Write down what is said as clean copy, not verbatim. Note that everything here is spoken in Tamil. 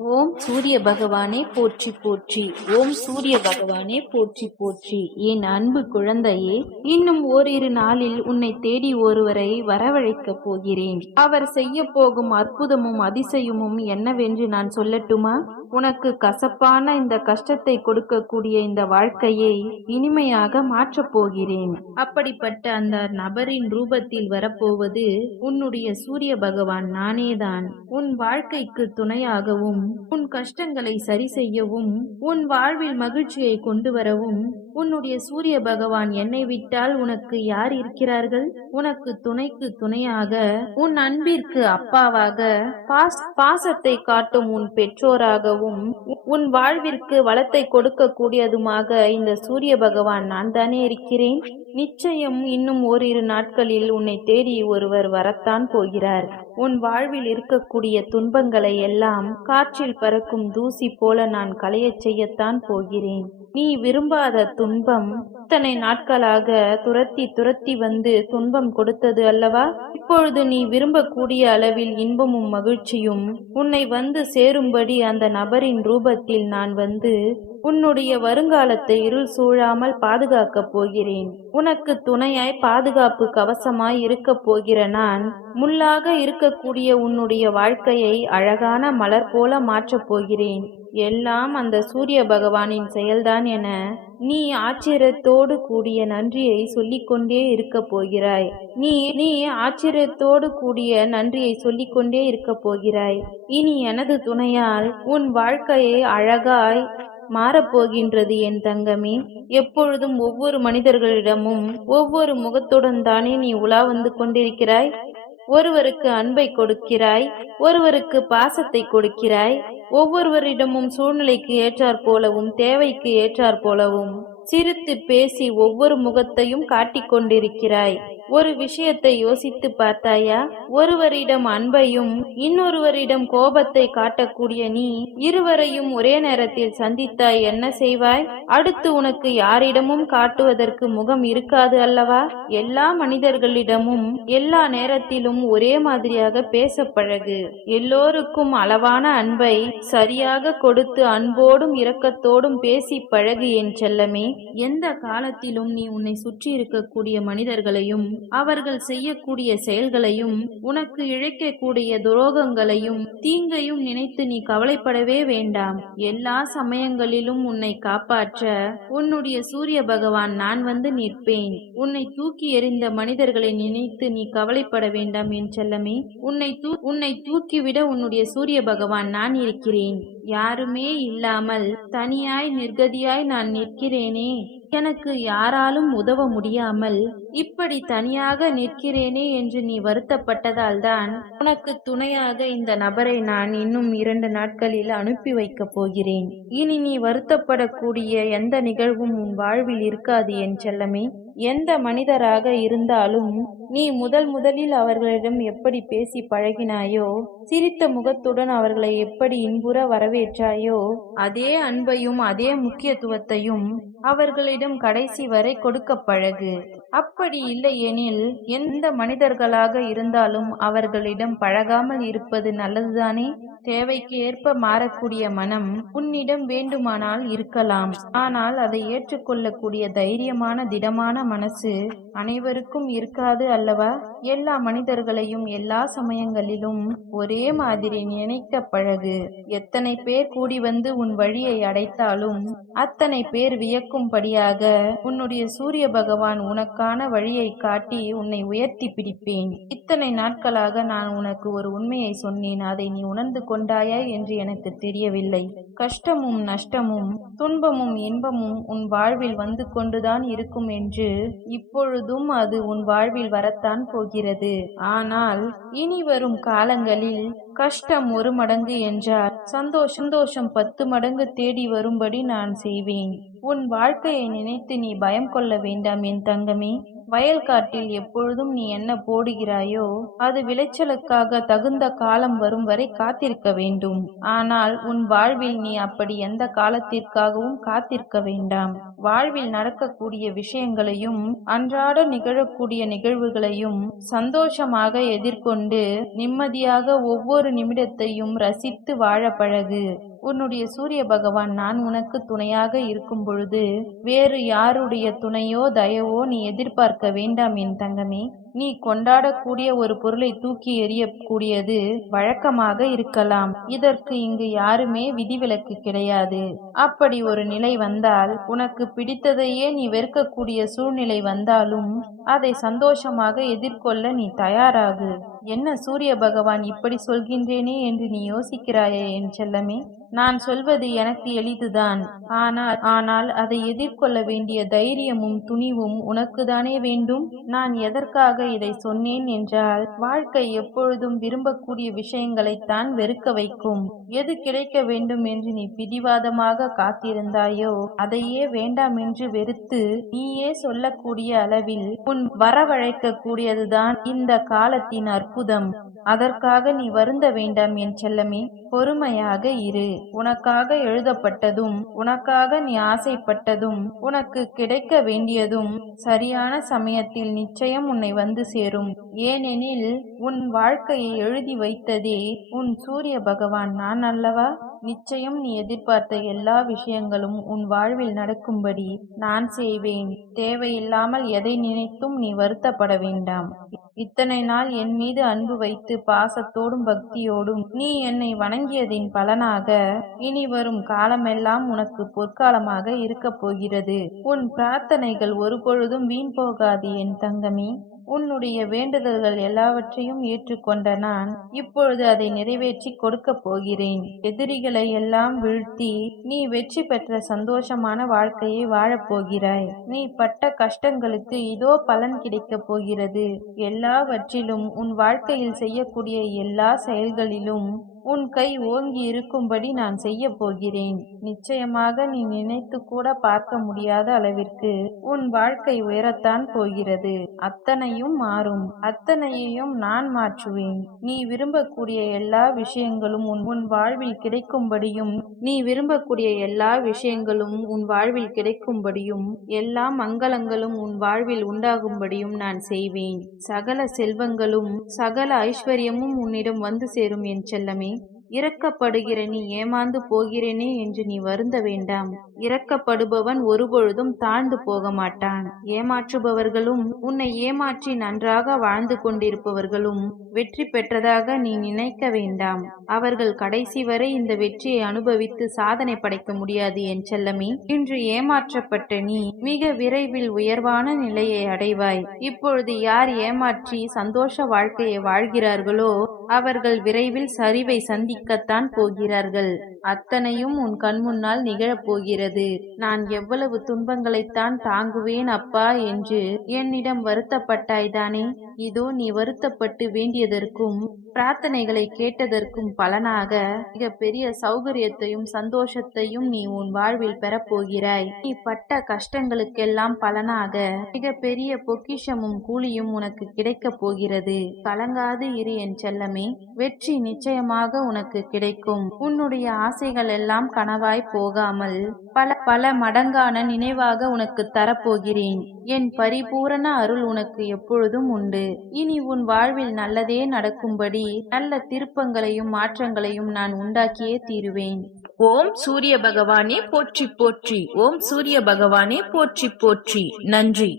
ஓம் சூரிய பகவானே போற்றி போற்றி. ஓம் சூரிய பகவானே போற்றி போற்றி. என் அன்பு குழந்தையே, இன்னும் ஓரிரு நாளில் உன்னை தேடி ஒருவரை வரவழைக்கப் போகிறேன். அவர் செய்ய போகும் அற்புதமும் அதிசயமும் என்னவென்று நான் சொல்லட்டுமா? உனக்கு கசப்பான இந்த கஷ்டத்தை கொடுக்கக்கூடிய இந்த வாழ்க்கையை இனிமையாக மாற்றப் போகிறேன். அப்படிப்பட்ட அந்த நபரின் ரூபத்தில் வரப்போவது உன்னுடைய சூரிய பகவான் நானேதான். உன் வாழ்க்கைக்கு துணையாகவும், உன் கஷ்டங்களை சரி செய்யவும், உன் வாழ்வில் மகிழ்ச்சியை கொண்டு வரவும் உன்னுடைய சூரிய பகவான் என்னை விட்டால் உனக்கு யார் இருக்கிறார்கள்? உனக்கு துணைக்கு துணையாக, உன் அன்பிற்கு அப்பாவாக, பாசத்தை காட்டும் உன் பெற்றோராகவும், உன் வாழ்விற்கு வளத்தை கொடுக்க கூடியதுமாக இந்த சூரிய பகவான் நான் தானே இருக்கிறேன். நிச்சயம் இன்னும் ஓரிரு நாட்களில் உன்னை தேடி ஒருவர் வரத்தான் போகிறார். உன் வாழ்வில் இருக்கக்கூடிய துன்பங்களை எல்லாம் காற்றில் பறக்கும் தூசி போல நான் களையச் செய்யத்தான் போகிறேன். நீ விரும்பாத துன்பம் இத்தனை நாட்களாக துரத்தி துரத்தி வந்து துன்பம் கொடுத்தது அல்லவா? இப்பொழுது நீ விரும்பக்கூடிய அளவில் இன்பமும் மகிழ்ச்சியும் உன்னை வந்து சேரும்படி அந்த நபரின் ரூபத்தில் நான் வந்து உன்னுடைய வருங்காலத்தை இருள் சூழாமல் பாதுகாக்கப் போகிறேன். உனக்கு துணையாய் பாதுகாப்பு கவசமாய் இருக்க போகிற நான் முள்ளாக இருக்கக்கூடிய உன்னுடைய வாழ்க்கையை அழகான மலர் போல மாற்றப் போகிறேன். எல்லாம் அந்த சூரிய பகவானின் செயல்தான் என நீ ஆச்சரியத்தோடு கூடிய நன்றியை சொல்லிக்கொண்டே இருக்க போகிறாய். நீ ஆச்சரியத்தோடு கூடிய நன்றியை சொல்லிக்கொண்டே இருக்க போகிறாய். இனி எனது துணையால் உன் வாழ்க்கையை அழகாய் மாறப்போகின்றது என் தங்கமே. எப்பொழுதும் ஒவ்வொரு மனிதர்களிடமும் ஒவ்வொரு முகத்துடன் தானே நீ உலா வந்து கொண்டிருக்கிறாய். ஒருவருக்கு அன்பை கொடுக்கிறாய், ஒருவருக்கு பாசத்தை கொடுக்கிறாய். ஒவ்வொருவரிடமும் சூழ்நிலைக்கு ஏற்றாற் போலவும் தேவைக்கு ஏற்றாற் போலவும் சிரித்து பேசி ஒவ்வொரு முகத்தையும் காட்டிக் கொண்டிருக்கிறாய். ஒரு விஷயத்தை யோசித்து பார்த்தாயா? ஒருவரிடம் அன்பையும் இன்னொருவரிடம் கோபத்தை காட்டக்கூடிய நீ இருவரையும் ஒரே நேரத்தில் சந்தித்தாய் என்ன செய்வாய்? அடுத்து உனக்கு யாரிடமும் காட்டுவதற்கு முகம் இருக்காது அல்லவா? எல்லா மனிதர்களிடமும் எல்லா நேரத்திலும் ஒரே மாதிரியாக பேச பழகு. எல்லோருக்கும் அளவான அன்பை சரியாக கொடுத்து அன்போடும் இரக்கத்தோடும் பேசி பழகு என் செல்லமே. எந்த காலத்திலும் நீ உன்னை சுற்றி இருக்கக்கூடிய மனிதர்களையும் அவர்கள் செய்யக்கூடிய செயல்களையும் உனக்கு இழைக்கக்கூடிய துரோகங்களையும் தீங்கையும் நினைத்து நீ கவலைப்படவே வேண்டாம். எல்லா சமயங்களிலும் உன்னை காப்பாற்ற உன்னுடைய சூரிய பகவான் நான் வந்து நிற்பேன். உன்னை தூக்கி எறிந்த மனிதர்களை நினைத்து நீ கவலைப்பட வேண்டாம் என் செல்லமே. உன்னை தூக்கிவிட உன்னுடைய சூரிய பகவான் நான் இருக்கிறேன். யாருமே இல்லாமல் தனியாய் நிர்கதியாய் நான் நிற்கிறேனே, எனக்கு யாராலும் உதவ முடியாமல் இப்படி தனியாக நிற்கிறேனே என்று நீ வருத்தப்பட்டதால் தான் உனக்கு துணையாக இந்த நபரை நான் இன்னும் 2 நாட்களில் அனுப்பி வைக்கப் போகிறேன். இனி நீ வருத்தப்படக்கூடிய எந்த நிகழ்வும் உன் வாழ்வில் இருக்காது என் செல்லமே. எந்த மனிதராக இருந்தாலும் நீ முதலில் அவர்களிடம் எப்படி பேசி பழகினாயோ, சிரித்த முகத்துடன் அவர்களை எப்படி இன்புற வரவேற்றாயோ, அதே அன்பையும் அதே முக்கியத்துவத்தையும் அவர்களிடம் கடைசி வரை கொடுக்க பழகு. அப்படி இல்லையெனில் எந்த மனிதர்களாக இருந்தாலும் அவர்களிடம் பழகாமல் இருப்பது நல்லதுதானே? தேவைக்கு ஏற்ப மாறக்கூடிய மனம் உன்னிடம் வேண்டுமானால் இருக்கலாம். ஆனால் அதை ஏற்றுக்கொள்ளக்கூடிய தைரியமான திடமான மனசு அனைவருக்கும் இருக்காது அல்லவா? எல்லா மனிதர்களையும் எல்லா சமயங்களிலும் ஒரே மாதிரி நினைக்க பழகு. எத்தனை பேர் கூடி வந்து உன் வழியை அடைத்தாலும் அத்தனை பேர் வியக்கும்படியாக உன்னுடைய சூரிய பகவான் உனக்கான வழியை காட்டி உன்னை உயர்த்தி பிடிப்பேன். இத்தனை நாட்களாக நான் உனக்கு ஒரு உண்மையை சொன்னேன். அதை நீ உணர்ந்து கொண்டாயா என்று எனக்கு தெரியவில்லை. கஷ்டமும் நஷ்டமும் துன்பமும் இன்பமும் உன் வாழ்வில் வந்து கொண்டுதான் இருக்கும் என்று இப்பொழுதும் அது உன் வாழ்வில் வரத்தான் போகிறது. ஆனால் இனி வரும் காலங்களில் கஷ்டம் 1 மடங்கு என்றால் சந்தோஷம் 10 மடங்கு தேடி வரும்படி நான் செய்வேன். உன் வாழ்க்கையை நினைத்து நீ பயம் கொள்ள வேண்டாம் என் தங்கமே. வயல்காட்டில் எப்பொழுதும் நீ என்ன போடுகிறாயோ அது விளைச்சலுக்காக தகுந்த காலம் வரும் வரை காத்திருக்க வேண்டும். ஆனால் உன் வாழ்வில் நீ அப்படி எந்த காலத்திற்காகவும் காத்திருக்க வேண்டாம். வாழ்வில் நடக்கக்கூடிய விஷயங்களையும் அன்றாட நிகழக்கூடிய நிகழ்வுகளையும் சந்தோஷமாக எதிர்கொண்டு நிம்மதியாக ஒவ்வொரு நிமிடத்தையும் ரசித்து வாழ பழகு. உன்னுடைய சூரிய பகவான் நான் உனக்கு துணையாக இருக்கும் பொழுது வேறு யாருடைய துணையோ தயவோ நீ எதிர்பார்க்க வேண்டாம் என் தங்கமே. நீ கொண்டாடக்கூடிய ஒரு பொருளை தூக்கி எறியக்கூடியது வழக்கமாக இருக்கலாம். இதற்கு இங்கு யாருமே விதிவிலக்கு கிடையாது. அப்படி ஒரு நிலை வந்தால், உனக்கு பிடித்ததையே நீ வெறுக்கக்கூடிய சூழ்நிலை வந்தாலும் அதை சந்தோஷமாக எதிர்கொள்ள நீ தயாராகு. என்ன சூரிய பகவான் இப்படி சொல்கின்றேனே என்று நீ யோசிக்கிறாயே என் செல்லமே? நான் சொல்வது எனக்கு எளிதுதான். ஆனால் அதை எதிர்கொள்ள வேண்டிய தைரியமும் துணிவும் உனக்குதானே வேண்டும். நான் எதற்காக இதை சொன்னேன் என்றால், வாழ்க்கை எப்பொழுதும் விரும்பக்கூடிய விஷயங்களைத்தான் வெறுக்க வைக்கும். எது கிடைக்க வேண்டும் என்று நீ பிடிவாதமாக காத்திருந்தாயோ அதையே வேண்டாம் என்று வெறுத்து நீயே சொல்லக்கூடிய அளவில் உன் வரவழைக்க கூடியதுதான் இந்த காலத்தின் அற்புதம். அதற்காக நீ வருந்த வேண்டாம் என் செல்லமே. பொறுமையாக இரு. உனக்காக எழுதப்பட்டதும் உனக்காக நீ ஆசைப்பட்டதும் உனக்கு கிடைக்க வேண்டியதும் சரியான சமயத்தில் நிச்சயம் உன்னை வந்து சேரும். ஏனெனில் உன் வாழ்க்கையை எழுதி வைத்ததே உன் சூரிய பகவான் நான் அல்லவா? நிச்சயம் நீ எதிர்பார்த்த எல்லா விஷயங்களும் உன் வாழ்வில் நடக்கும்படி நான் செய்வேன். தேவையில்லாமல் எதை நினைத்தும் நீ வருத்தப்பட வேண்டாம். இத்தனை நாள் என் மீது அன்பு வைத்து பாசத்தோடும் பக்தியோடும் நீ என்னை வணங்கியதின் பலனாக இனி வரும் காலமெல்லாம் உனக்கு பொற்காலமாக இருக்கப் போகிறது. உன் பிரார்த்தனைகள் ஒருபொழுதும் வீண் போகாது என் தங்கமே. உன்னுடைய வேண்டுதல்கள் எல்லாவற்றையும் ஏற்றுக்கொண்ட நான் இப்பொழுது அதை நிறைவேற்றி கொடுக்கப் போகிறேன். எதிரிகளை எல்லாம் வீழ்த்தி நீ வெற்றி பெற்ற சந்தோஷமான வாழ்க்கையை வாழப்போகிறாய். நீ பட்ட கஷ்டங்களுக்கு இதோ பலன் கிடைக்கப் போகிறது. எல்லாவற்றிலும் உன் வாழ்க்கையில் செய்யக்கூடிய எல்லா செயல்களிலும் உன் கை ஓங்கி இருக்கும்படி நான் செய்ய போகிறேன். நிச்சயமாக நீ நினைத்து கூட பார்க்க முடியாத அளவிற்கு உன் வாழ்க்கை உயரத்தான் போகிறது. அத்தனையும் மாறும். அத்தனையையும் நான் மாற்றுவேன். நீ விரும்பக்கூடிய எல்லா விஷயங்களும் உன் வாழ்வில் கிடைக்கும்படியும் எல்லா மங்களங்களும் உன் வாழ்வில் உண்டாகும்படியும் நான் செய்வேன். சகல செல்வங்களும் சகல ஐஸ்வர்யமும் உன்னிடம் வந்து சேரும் என் செல்லமே. இரக்கப்படுகிற நீ ஏமாந்து போகிறேனே என்று நீ வருந்த வேண்டாம். இரக்கப்படுபவன் ஒருபொழுதும் தாழ்ந்து போக மாட்டான். ஏமாற்றுபவர்களும் உன்னை ஏமாற்றி நன்றாக வாழ்ந்து கொண்டிருப்பவர்களும் வெற்றி பெற்றதாக நீ நினைக்க வேண்டாம். அவர்கள் கடைசி வரை இந்த வெற்றியை அனுபவித்து சாதனை படைக்க முடியாது என் செல்லமே. இன்று ஏமாற்றப்பட்ட நீ மிக விரைவில் உயர்வான நிலையை அடைவாய். இப்பொழுது யார் ஏமாற்றி சந்தோஷ வாழ்க்கையை வாழ்கிறார்களோ அவர்கள் விரைவில் சரிவை சந்திக்கத்தான் போகிறார்கள். அத்தனையும் உன் கண்முன்னால் நிகழப்போகிறது. நான் எவ்வளவு துன்பங்களைத்தான் தாங்குவேன் அப்பா என்று என்னிடம் வருத்தப்பட்டாய்தானே. இதோ நீ வருத்தப்பட்டு வேண்டியதற்கும் பிரார்த்தனைகளை கேட்டதற்கும் பலனாக மிக பெரிய சௌகரியத்தையும் சந்தோஷத்தையும் நீ உன் வாழ்வில் பெறப்போகிறாய். நீ பட்ட கஷ்டங்களுக்கெல்லாம் பலனாக மிக பெரிய பொக்கிஷமும் கூலியும் உனக்கு கிடைக்கப் போகிறது. கலங்காது இரு என் செல்லமே. வெற்றி நிச்சயமாக உனக்கு கிடைக்கும். உன்னுடைய ஆசைகள் எல்லாம் கனவாய் போகாமல் பல மடங்கான நினைவாக உனக்கு தரப்போகிறேன். என் பரிபூரண அருள் உனக்கு எப்பொழுதும் உண்டு. இனி உன் வாழ்வில் நல்லதே நடக்கும்படி நல்ல திருப்பங்களையும் மாற்றங்களையும் நான் உண்டாக்கியே தீருவேன். ஓம் சூரிய பகவானே போற்றி போற்றி. ஓம் சூரிய பகவானே போற்றி போற்றி. நன்றி.